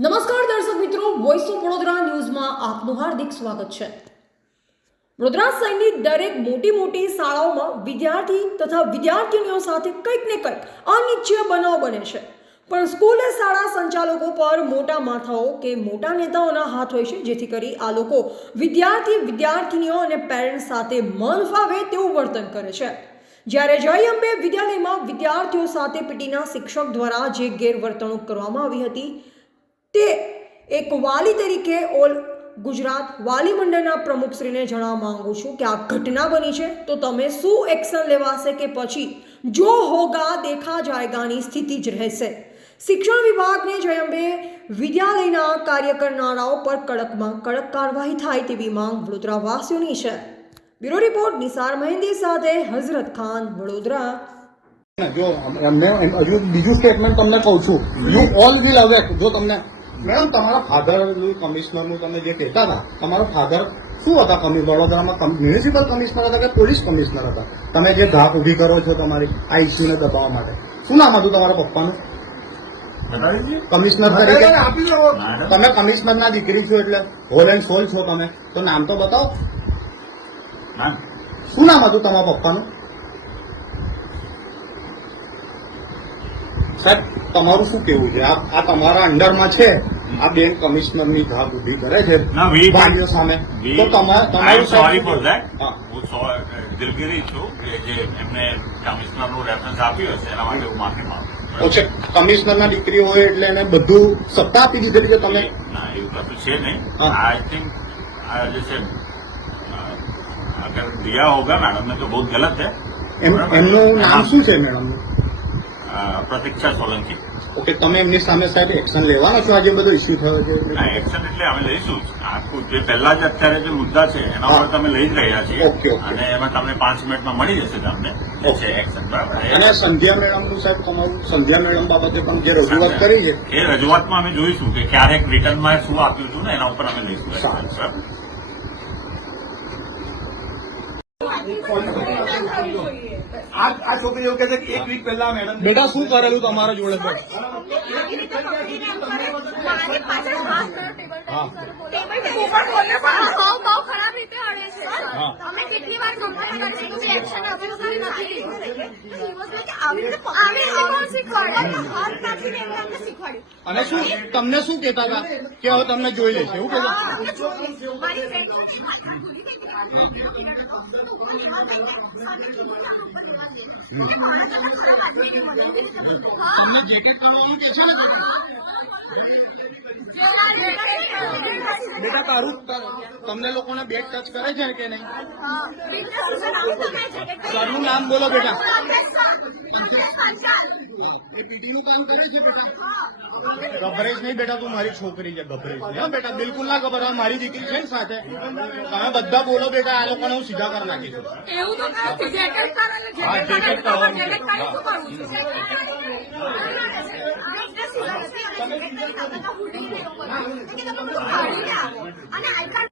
નમસ્કાર દર્શક મિત્રો વોઇસ ઓફ વડોદરા ન્યૂઝમાં આપનું હાર્દિક સ્વાગત છે. વડોદરા શહેરની દરેક મોટી મોટી શાળાઓમાં વિદ્યાર્થી તથા વિદ્યાર્થીનીઓ સાથે કંઈક ને કંઈક અનિચ્છીય બનાવ બને છે. પણ સ્કૂલ શાળા સંચાલકો પર મોટા માથાઓ કે મોટા નેતાઓના હાથ હોય છે, જેથી કરી આ લોકો વિદ્યાર્થી, વિદ્યાર્થીનીઓ અને પેરેન્ટ્સ સાથે મન ફાવે તેવું વર્તન કરે છે. જ્યારે જય અંબે વિદ્યાલયમાં વિદ્યાર્થીઓ સાથે પીટીના શિક્ષક દ્વારા જે ગેરવર્તણૂક કરવામાં આવી હતી તે એક વાલી તરીકે ઓલ ગુજરાત વાલી મંડળના પ્રમુખશ્રીને જણાવવા માંગુ છું કે આ ઘટના બની છે. તો તમે શું એક્શન લેવાશે કે પછી જો હોગા દેખા જાયગાની સ્થિતિ જ રહેશે? શિક્ષણ વિભાગને જયંબે વિદ્યાલયના કાર્ય કરનારાઓ પર કડકમાં કડક કાર્યવાહી થાય તેવી માંગ વડોદરાવાસીઓની છે. બ્યુરો રિપોર્ટ, નિસાર મહેંદી સાથે હઝરત ખાન, વડોદરા. જો અમને હજુ બીજું સ્ટેટમેન્ટ તમને કહું છું. યુ ઓલ વિલ અવેક જો તમને મેડમ તમારા ફાધર કમિશનરનું તમે જે કહેતા હતા તમારા ફાધર શું હતા કમિ વડોદરામાં મ્યુનિસિપલ કમિશનર હતા કે પોલીસ કમિશનર હતા? તમે જે ઘાટ ઊભી કરો છો તમારી આ ઇસ્યુને દબાવવા માટે શું નામ હતું તમારા પપ્પાનું? કમિશનર તરીકે? તમે કમિશનર ના દીકરી છો એટલે હોલ એન્ડ સોલ છો તમે તો નામ તો બતાવો. શું નામ હતું તમારા પપ્પાનું? સાહેબ તમારું શું કેવું છે? આ તમારા અંડરમાં છે? આ બેંક કમિશનરની ધાક ઊભી કરે છે? ભાઈઓ સામે. તો તમારું સોરી ફોર ધેટ હું. દિલગીરી છું કે એમને કમિશનરનું રેફરન્સ આપ્યું હશે એના માટે હું માફી માંગુ ઓકે. કમિશનરના દીકરી હોય એટલે એને બધું સત્તા આપી દીધેલી કે તમે ના એવું કશું છે નહીં. આઈ થિંક જૈસે અગર દિયા હોગા મેડમ ને તો બહુ ગલત હે એમનું નામ શું છે મેડમ પ્રતિક્ષા સોલંકી. ઓકે તમે એમની સામે સાહેબ એક્શન લેવાનો છો આજે બધો ઇસ્યુ થયો છે? એક્શન એટલે અમે લઈશું. આખું જે પહેલા જ અત્યારે જે મુદ્દા છે એના પર તમે લઈ જ રહ્યા છીએ. ઓકે અને એમાં તમને પાંચ મિનિટમાં મળી જશે તમને. ઓકે. એક્શન બરાબર? અને સંધ્યા મેડમનું સાહેબ તમારું સંધ્યા મેડમ બાબતે પણ જે રજૂઆત કરી છે? એ રજૂઆતમાં અમે જોઈશું કે ક્યારેક રિટર્નમાં શું આપ્યું હતું ને એના ઉપર અમે લઈશું. સારું. આ આ છોકરી એવું કહે છે કે એક વીક પહેલા મેડમ બેટા શું કરેલું તમારા જોડે પણ આવી અમે કેટલી વાર કમ્પ્લેન કરી છે એક્શન આપ્યું નથી અને શું તમને શું કહેતા હતા કે હવે તમને જોઈ લેશે એવું કહેતા જે કે કરવાનું કે છે friend બેટા તારું? તમને લોકોને બેગ ટચ કરે છે કે નહીં. સરનું નામ બોલો બેટા. એ પીટીનું કયું કરે છે બેટા. ગભરાઈશ નહીં બેટા તું મારી છોકરી છે ગભરાઈશ નહીં. બેટા બિલકુલ ના ગભરા મારી દીકરી છે ને સાથે. તમે બધા બોલો બેટા આ લોકોને હું સીધા કરી નાખીશું. એવું તો હા, જેકેટ જેકેટ કરેલું કરેલું. જેકેટ કરી શું કરવું છે business season હતી અને જેકેટ કરી કરતા તો હુડી ને એવું કર્યું. કે તમે બધું કાઢીને આવો અને આઈ કાર્ડ